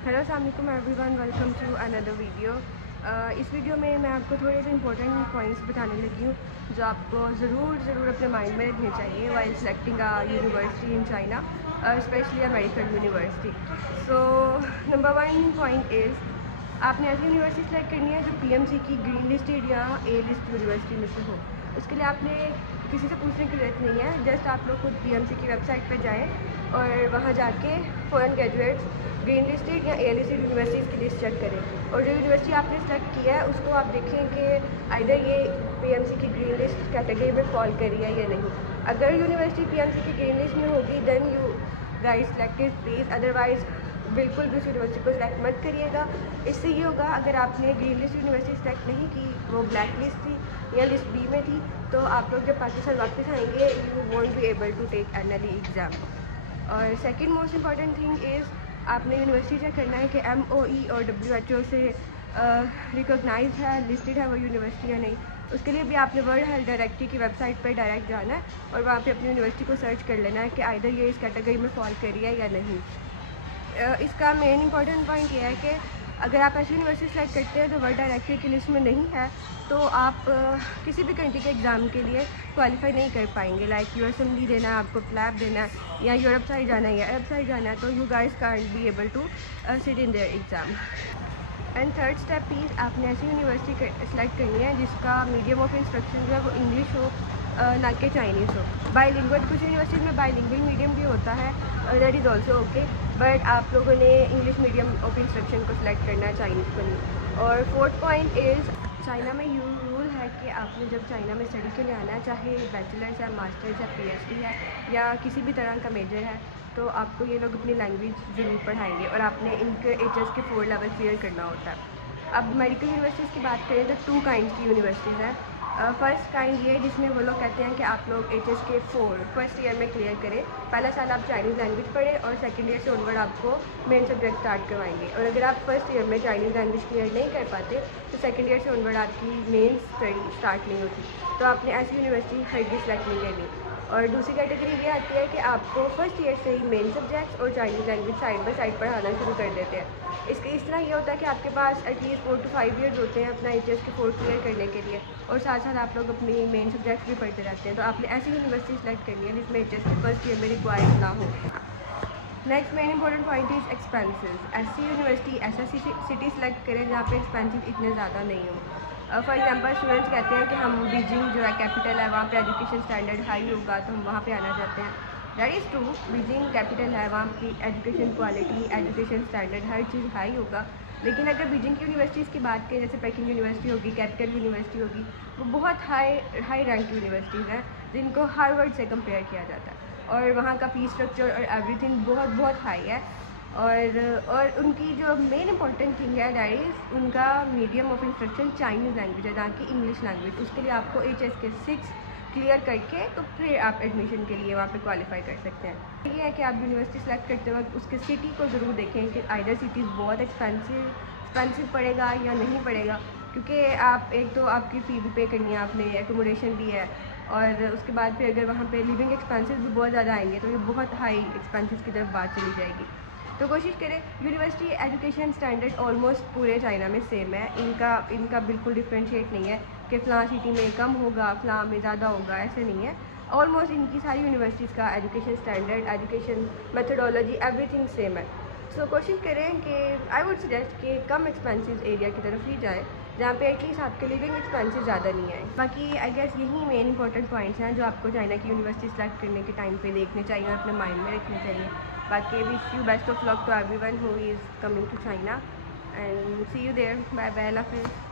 Hello अस्सलाम वालेकुम everyone, welcome to another video. इस वीडियो में मैं आपको थोड़े से इंपॉर्टेंट पॉइंट्स बताने लगी हूँ जो आपको ज़रूर अपने माइंड में रखने चाहिए while selecting a university in China, specially a medical university. So number one point is आपने ऐसी यूनिवर्सिटी सेलेक्ट करनी है जो पीएमसी की ग्रीन लिस्टेड या ए लिस्ट यूनिवर्सिटी में से हो। उसके लिए आपने किसी से पूछने की ज़रूरत नहीं है, जस्ट आप लोग खुद पीएमसी की वेबसाइट पर जाएँ और वहाँ जाके फॉरेन ग्रेजुएट्स ग्रीन लिस्टेड या ए लिस्टेड यूनिवर्सिटीज़ की लिस्ट चेक करें और जो यूनिवर्सिटी आपने सेलेक्ट किया है उसको आप देखें कि आइदर ये पीएमसी की ग्रीन लिस्ट कैटेगरी में फॉल करी है या नहीं। अगर यूनिवर्सिटी पीएमसी की ग्रीन लिस्ट में होगी then you guys select it please, otherwise बिल्कुल भी उस यूनिवर्सिटी को सिलेक्ट मत करिएगा। इससे ये होगा, अगर आपने ग्रीन लिस्ट यूनिवर्सिटी सेलेक्ट नहीं की, वो ब्लैक लिस्ट थी या लिस्ट बी में थी, तो आप लोग जब पाकिस्तान वापस आएंगे you won't be able to take NLE exam. और second most important thing is आपने यूनिवर्सिटी चेक करना है कि MOE और WHO से रिकॉग्नाइज है, लिस्टेड है वो यूनिवर्सिटी या नहीं। उसके लिए भी आपने वर्ल्ड हेल्थ डायरेक्टरी की वेबसाइट पर डायरेक्ट जाना है और वहाँ पे अपनी यूनिवर्सिटी को सर्च कर लेना है कि आइदर ये इस कैटेगरी में फॉल करी है या नहीं। इसका मेन इंपॉर्टेंट पॉइंट ये है कि अगर आप ऐसी यूनिवर्सिटी सेलेक्ट करते हैं जो वर्ल्ड डायरेक्टरी की लिस्ट में नहीं है तो आप किसी भी कंट्री के एग्ज़ाम के लिए क्वालिफाई नहीं कर पाएंगे। लाइक USMLE देना है, आपको प्लैब देना है, या यूरोप साइड जाना है या अरब साइड जाना है, तो you guys can't be able to sit in there exam. And third step please आपने ऐसी यूनिवर्सिटी सेलेक्ट करनी है जिसका मीडियम ऑफ इंस्ट्रक्शन जो है वो इंग्लिश हो, ना कि चाइनीज़ हो। बाईलिंगुअल कुछ यूनिवर्सिटीज़ में बाईलिंगुअल मीडियम भी होता है, that is also okay, but आप लोगों ने इंग्लिश मीडियम ऑफ इंस्ट्रक्शन को सिलेक्ट करना है, चाइनीज़ को नहीं। और फोर्थ पॉइंट इज़ चाइना में रूल है कि आपने जब चाइना में स्टडी के लिए आना है, चाहे बैचलर्स है, मास्टर्स है, PhD है या किसी भी तरह का मेजर है, तो आपको ये लोग अपनी लैंग्वेज ज़रूर पढ़ाएंगे और आपने इनके HS के 4 लेवल क्लियर करना होता है। अब मेडिकल यूनिवर्सिटीज़ की बात करें तो 2 काइंड की यूनिवर्सिटीज़ हैं। फर्स्ट काइंड ये जिसमें वो लोग कहते हैं कि आप लोग HS के 4 फर्स्ट ईयर में क्लियर करें, पहला साल आप चाइनीज़ लैंग्वेज पढ़ें और सेकेंड ईयर से ऑनवर्ड आपको मेन सब्जेक्ट स्टार्ट करवाएंगे। और अगर आप फर्स्ट ईयर में चाइनीज़ लैंग्वेज क्लियर नहीं कर पाते तो सेकेंड ईयर से ऑनवर्ड आपकी मेन स्टडी स्टार्ट नहीं होती, तो आपने ऐसी यूनिवर्सिटी हरगिज़ सेलेक्ट नहीं करनी। और दूसरी कैटेगरी ये आती है कि आपको फर्स्ट ईयर से ही मेन सब्जेक्ट्स और Chinese language side by side पढ़ाना शुरू कर देते हैं। इस तरह ये होता है कि आपके पास एटलीस्ट 4 to 5 ईयर्स होते हैं अपना HS के 4 क्लियर करने के लिए, और साथ साथ आप लोग अपनी मेन सब्जेक्ट्स भी पढ़ते रहते हैं। तो आपने ऐसी यूनिवर्सिटी सेलेक्ट करनी है जिसमें HS के फर्स्ट ईयर में रिक्वायर्ड ना हो। Next main important point is expenses. ऐसी यूनिवर्सिटी ऐसा सिटी सेलेक्ट करें जहाँ पे एक्सपेंसेस इतने ज़्यादा नहीं हो। फॉर एग्जांपल स्टूडेंट्स कहते हैं कि हम बीजिंग जो है कैपिटल है, वहाँ पे एजुकेशन स्टैंडर्ड हाई होगा तो हम वहाँ पे आना चाहते हैं। That is true, Beijing capital है, वहाँ की एजुकेशन क्वालिटी, एजुकेशन स्टैंडर्ड हर चीज़ हाई होगा। लेकिन अगर बीजिंग की यूनिवर्सिटीज़ की बात करें, जैसे पेकिंग यूनिवर्सिटी होगी, कैपिटल यूनिवर्सिटी होगी, वो बहुत हाई रैंक यूनिवर्सिटीज़ हैं जिनको हार्वर्ड से कंपेयर किया जाता है और वहाँ का फ़ीस स्ट्रक्चर और एवरीथिंग बहुत हाई है। और उनकी जो मेन इंपॉर्टेंट थिंग है दैट इज़ उनका medium of instruction Chinese language है, जहाँ की इंग्लिश लैंग्वेज। उसके लिए आपको HS के 6 क्लियर करके तो फिर आप एडमिशन के लिए वहाँ पे क्वालिफाई कर सकते हैं। ये है कि आप यूनिवर्सिटी सेलेक्ट करते वक्त उसके सिटी को ज़रूर देखें कि आइदर सिटीज़ बहुत एक्सपेंसिव पड़ेगा या नहीं पड़ेगा, क्योंकि आप एक तो आपकी फ़ी भी पे करनी है, आपने एकोमोडेशन भी है, और उसके बाद फिर अगर वहाँ पे लिविंग एक्सपेंसेस भी बहुत ज़्यादा आएंगे तो ये बहुत हाई एक्सपेंसेस की तरफ बात चली जाएगी। तो कोशिश करें, यूनिवर्सिटी एजुकेशन स्टैंडर्ड ऑलमोस्ट पूरे चाइना में सेम है, इनका बिल्कुल डिफ्रेंशिएट नहीं है कि फ़लाँ सिटी में कम होगा, फ़लाँ में ज़्यादा होगा, ऐसे नहीं है। ऑलमोस्ट इनकी सारी यूनिवर्सिटीज़ का education standard, education methodology, everything same है। सो कोशिश करें कि आई वुड सजेस्ट कि कम एक्सपेंसिव एरिया की तरफ ही जाए जहाँ पे एटलीस्ट आपके लिविंग एक्सपेंसेस ज़्यादा नहीं आए। बाकी आई गेस यही मेन इंपॉर्टेंट पॉइंट्स हैं जो आपको चाइना की यूनिवर्सिटी सेलेक्ट करने के टाइम पे देखने चाहिए और अपने माइंड में रखने चाहिए। बाकी wish you best of luck to everyone who is coming to China and see you there. Bye bye, अल्लाह हाफ़िज़।